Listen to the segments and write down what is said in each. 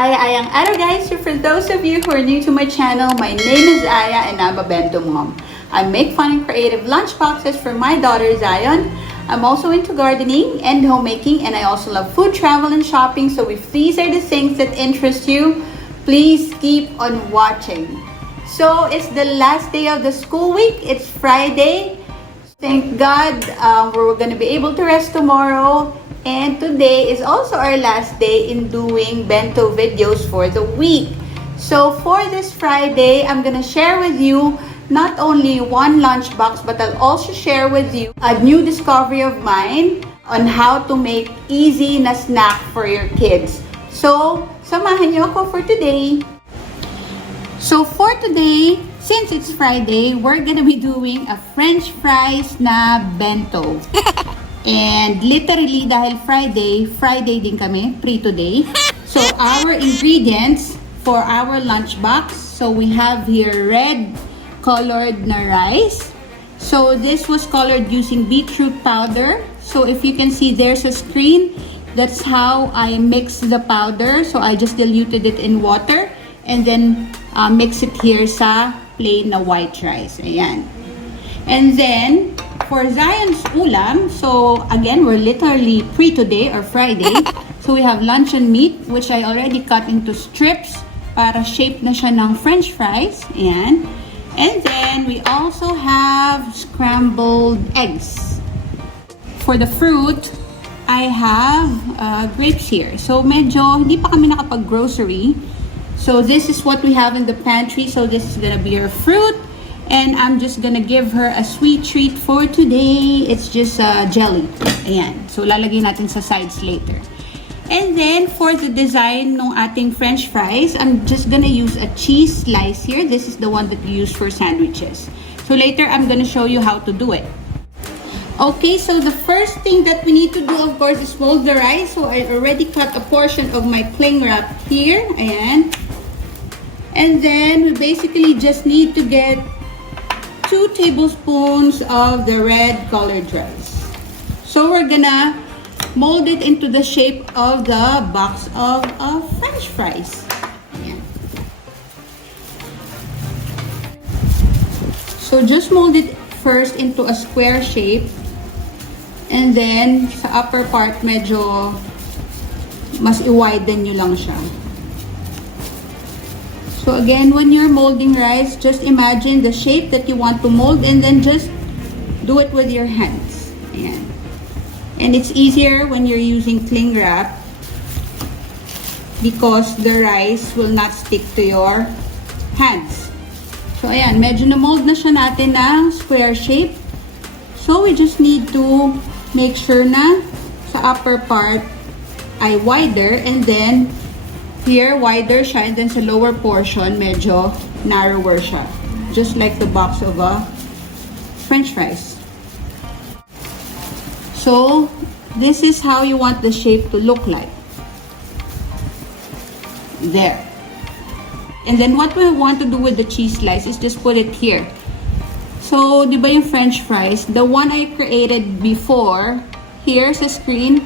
Kaayaayang araw guys! So for those of you who are new to my channel, my name is Aya and I'm a Bento mom. I make fun and creative lunchboxes for my daughter Zion. I'm also into gardening and homemaking, and I also love food, travel, and shopping. So if these are the things that interest you, please keep on watching. So it's the last day of the school week. It's Friday. Thank God we're going to be able to rest tomorrow. And today is also our last day in doing bento videos for the week. So for this Friday, I'm gonna share with you not only one lunchbox, but I'll also share with you a new discovery of mine on how to make easy na snack for your kids. So, samahan niyo ako for today. So for today, since it's Friday, we're gonna be doing a French fries na bento. And literally, dahil Friday din kami, pre-today. So, our ingredients for our lunchbox. So, we have here red colored na rice. So, this was colored using beetroot powder. So, if you can see, there's a screen. That's how I mix the powder. So, I just diluted it in water. And then, mix it here sa plain na white rice. Ayan. And then, for Zion's ulam, so again, we're literally pre-today or Friday. So we have luncheon meat, which I already cut into strips para shape na siya ng French fries. Ayan. And then we also have scrambled eggs. For the fruit, I have grapes here. So medyo hindi pa kami nakapag-grocery. So this is what we have in the pantry. So this is gonna be our fruit. And I'm just gonna give her a sweet treat for today. It's just jelly. Ayan. So, lalagay natin sa sides later. And then, for the design ng ating French fries, I'm just gonna use a cheese slice here. This is the one that we use for sandwiches. So, later, I'm gonna show you how to do it. Okay, so the first thing that we need to do, of course, is mold the rice. So, I already cut a portion of my cling wrap here. Ayan. And then, we basically just need to get 2 tablespoons of the red colored rice. So we're gonna mold it into the shape of the box of French fries. Ayan. So just mold it first into a square shape, and then sa upper part medyo mas i-widen nyo lang siya. So again, when you're molding rice, just imagine the shape that you want to mold and then just do it with your hands. Ayan. And it's easier when you're using cling wrap because the rice will not stick to your hands. So ayan, medyo na-mold na siya natin na square shape. So we just need to make sure na sa upper part ay wider, and then here, wider siya, and then sa lower portion, medyo narrower siya. Just like the box of a French fries. So, this is how you want the shape to look like. There. And then what we want to do with the cheese slice is just put it here. So, di ba yung French fries? The one I created before, here sa screen,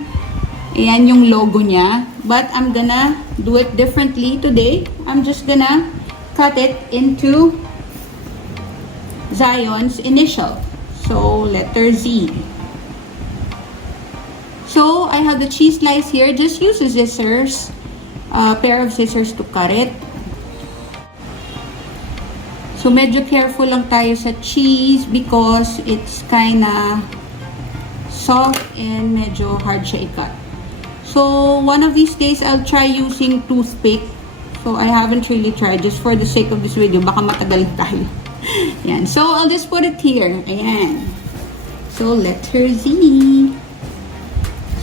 ayan yung logo niya. But I'm gonna do it differently today. I'm just gonna cut it into Zion's initial. So, letter Z. So, I have the cheese slice here. Just use a scissors, a pair of scissors to cut it. So, medyo careful lang tayo sa cheese because it's kinda soft and medyo hard siya i-cut. So, one of these days, I'll try using toothpick. So, I haven't really tried. Just for the sake of this video, baka matagal tayo. Ayan. So, I'll just put it here. Ayan. So, letter Z.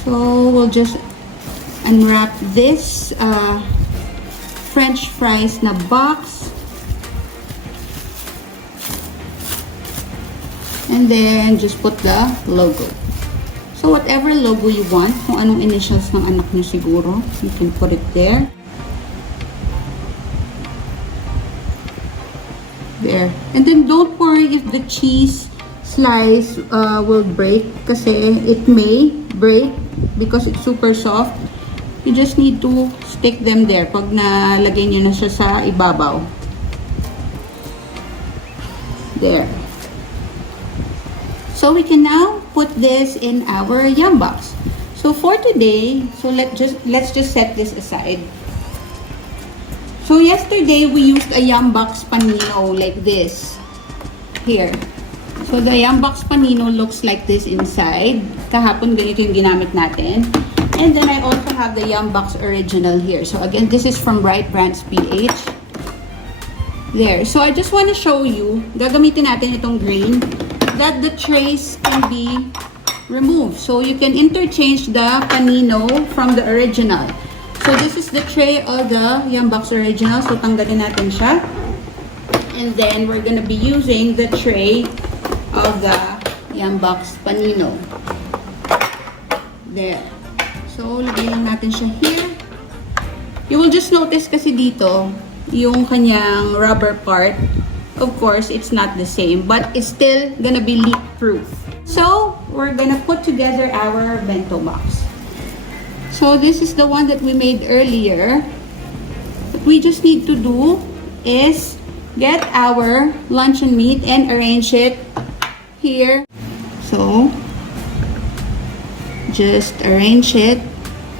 So, we'll just unwrap this French fries na box. And then, just put the logo. So, whatever logo you want, kung anong initials ng anak nyo siguro, you can put it there. There. And then, don't worry if the cheese slice will break, kasi it may break because it's super soft. You just need to stick them there pag nalagay nyo na siya sa ibabaw. There. So we can now put this in our yum box. So for today, so let's just set this aside. So yesterday we used a yum box panino like this. Here. So the yum box panino looks like this inside. Kahapon ganito yung ginamit natin. And then I also have the yum box original here. So again, this is from Bright Brands PH. There. So I just want to show you, gagamitin natin itong grain, that the trays can be removed. So you can interchange the panino from the original. So this is the tray of the yum box original. So tanggalin natin siya. And then we're gonna be using the tray of the yum box panino. There. So lagyan natin siya here. You will just notice kasi dito, yung kanyang rubber part, of course, it's not the same, but it's still gonna be leak proof. So, we're gonna put together our bento box. So, this is the one that we made earlier. What we just need to do is get our luncheon meat and arrange it here. So, just arrange it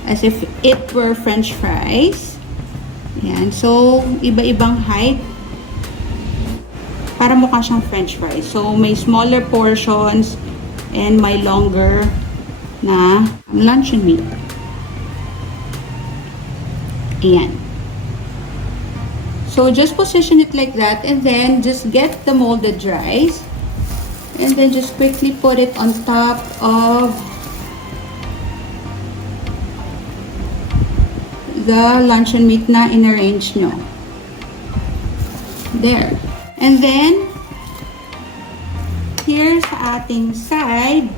as if it were French fries. Yan. So, iba-ibang height para mukha siyang French fries. So, may smaller portions and may longer na luncheon meat. Ayan. So, just position it like that and then just get the molded rice and then just quickly put it on top of the luncheon meat na in-arrange nyo. There. And then, here sa ating side,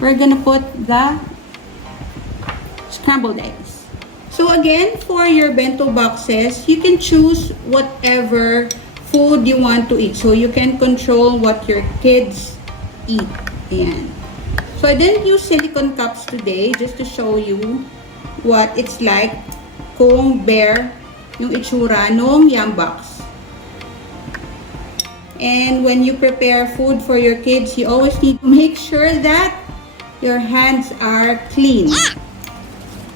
we're gonna put the scrambled eggs. So again, for your bento boxes, you can choose whatever food you want to eat. So you can control what your kids eat. Ayan. So I didn't use silicone cups today just to show you what it's like kung bare yung itsura nung yum box. And when you prepare food for your kids, you always need to make sure that your hands are clean.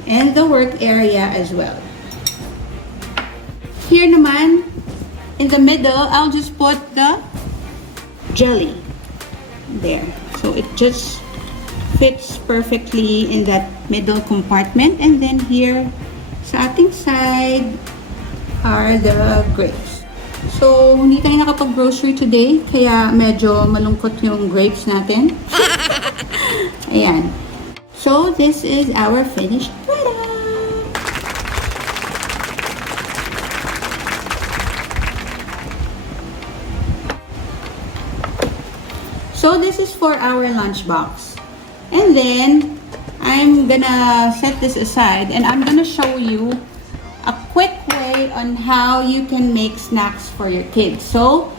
And the work area as well. Here naman, in the middle, I'll just put the jelly. There. So it just fits perfectly in that middle compartment. And then here, sa ating side, are the grapes. So, hindi tayo nakapag-grocery today, kaya medyo malungkot yung grapes natin. Ayan. So, this is our finished product. So, this is for our lunchbox. And then, I'm gonna set this aside and I'm gonna show you a quick way on how you can make snacks for your kids. So,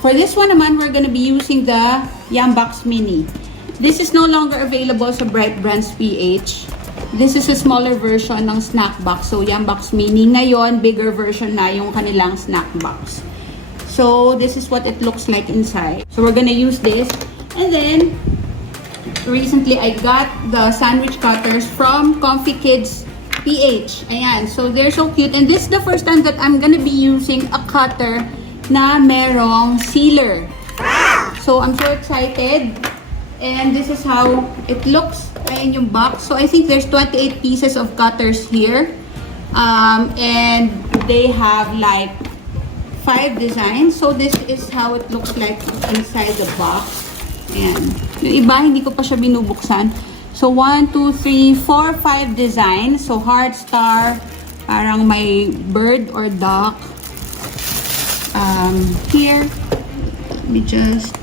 for this one naman, we're gonna be using the Yum Box Mini. This is no longer available sa Bright Brands PH. This is a smaller version ng snack box. So, Yum Box Mini. Ngayon, bigger version na yung kanilang snack box. So, this is what it looks like inside. So, we're gonna use this. And then, recently, I got the sandwich cutters from Comfy Kids PH. Ayan. So, they're so cute. And this is the first time that I'm gonna be using a cutter na merong sealer. So, I'm so excited. And this is how it looks. Ayan yung box. So, I think there's 28 pieces of cutters here. And they have like 5 designs. So, this is how it looks like inside the box. Ayan. Yung iba, hindi ko pa siya binubuksan. So, 1, 2, 3, 4, 5 designs. So, heart, star, parang may bird or duck. Here, let me just,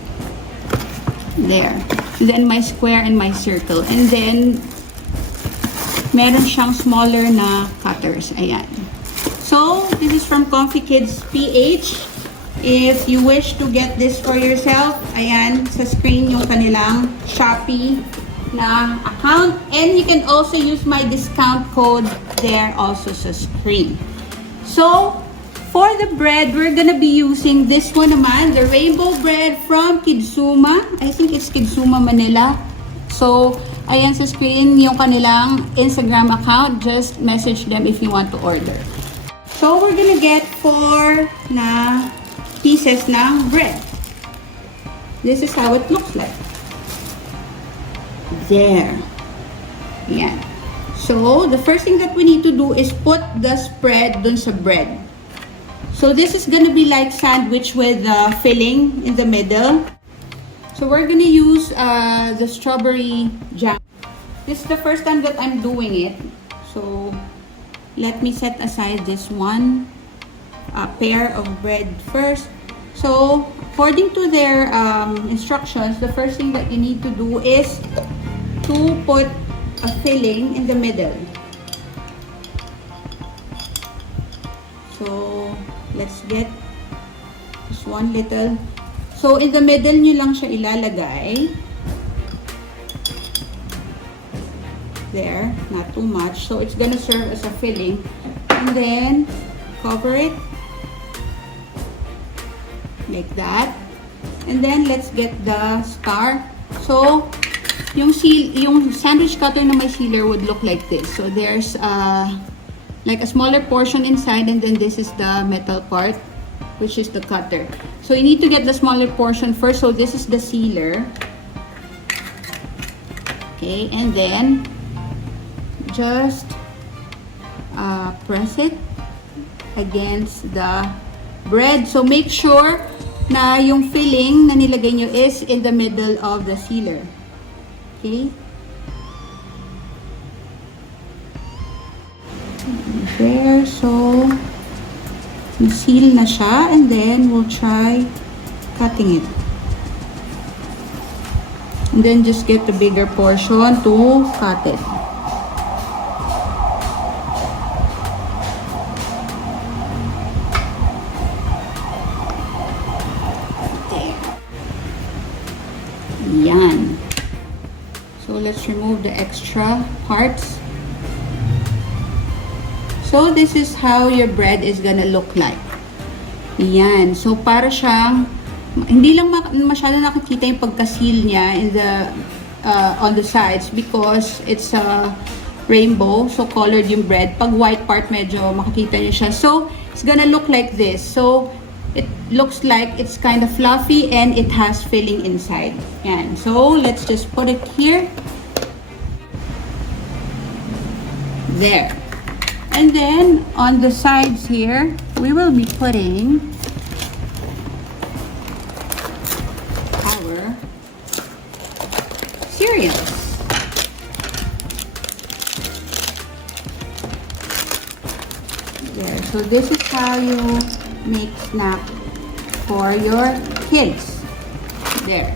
there. And then, my square and my circle. And then, meron siyang smaller na cutters. Ayan. So, this is from Comfy Kids PH. If you wish to get this for yourself, ayan, sa screen yung kanilang Shopee na account. And you can also use my discount code there also sa screen. So, for the bread, we're gonna be using this one naman, the rainbow bread from Kidsuma. I think it's Kidsuma, Manila. So, ayan sa screen yung kanilang Instagram account. Just message them if you want to order. So, we're gonna get 4 na pieces ng bread. This is how it looks like. There. Ayan. So, the first thing that we need to do is put the spread dun sa bread. So, this is gonna be like sandwich with filling in the middle. So, we're gonna use the strawberry jam. This is the first time that I'm doing it. So, let me set aside this one pair of bread first. So, according to their instructions, the first thing that you need to do is to put a filling in the middle. So, let's get just one little. So, in the middle nyo lang siya ilalagay. There, not too much. So, it's gonna serve as a filling. And then, cover it. Like that. And then, let's get the star. So, yung sandwich cutter na may sealer would look like this. So, there's like a smaller portion inside, and then this is the metal part, which is the cutter. So, you need to get the smaller portion first. So, this is the sealer. Okay, and then, just press it against the bread. So, make sure na yung filling na nilagay nyo is in the middle of the sealer. Okay? There. So, seal na siya. And then, we'll try cutting it. And then, just get the bigger portion to cut it. Yan. So, let's remove the extra parts. So, this is how your bread is gonna look like. Yan. So, para siyang, hindi lang masyado nakikita yung pagka-seal niya in the, on the sides because it's a rainbow. So, colored yung bread. Pag white part, medyo makikita niyo siya. So, it's gonna look like this. So, it looks like it's kind of fluffy and it has filling inside. And so, let's just put it here. There. And then, on the sides here, we will be putting our cereals. There. So, this is how you make snack for your kids. There.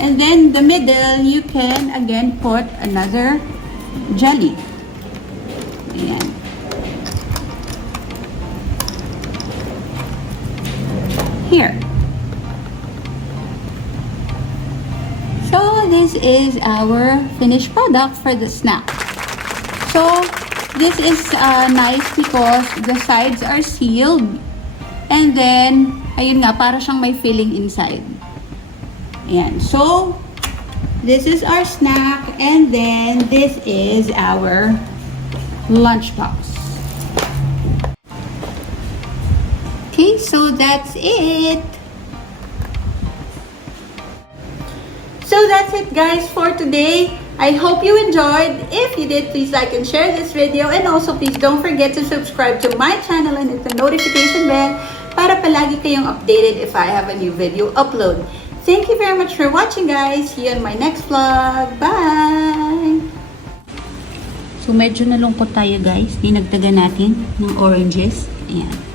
And then the middle, you can again put another jelly. Ayan. Here. So this is our finished product for the snack. So this is nice because the sides are sealed. And then, ayun nga, para siyang may filling inside. Ayan. So, this is our snack. And then, this is our lunchbox. Okay, so that's it. So that's it guys for today. I hope you enjoyed. If you did, please like and share this video. And also please don't forget to subscribe to my channel and hit the notification bell para palagi kayong updated if I have a new video upload. Thank you very much for watching guys. See you on my next vlog. Bye! So medyo nalungkot tayo guys. Dinagdagan natin ng oranges. Ayan.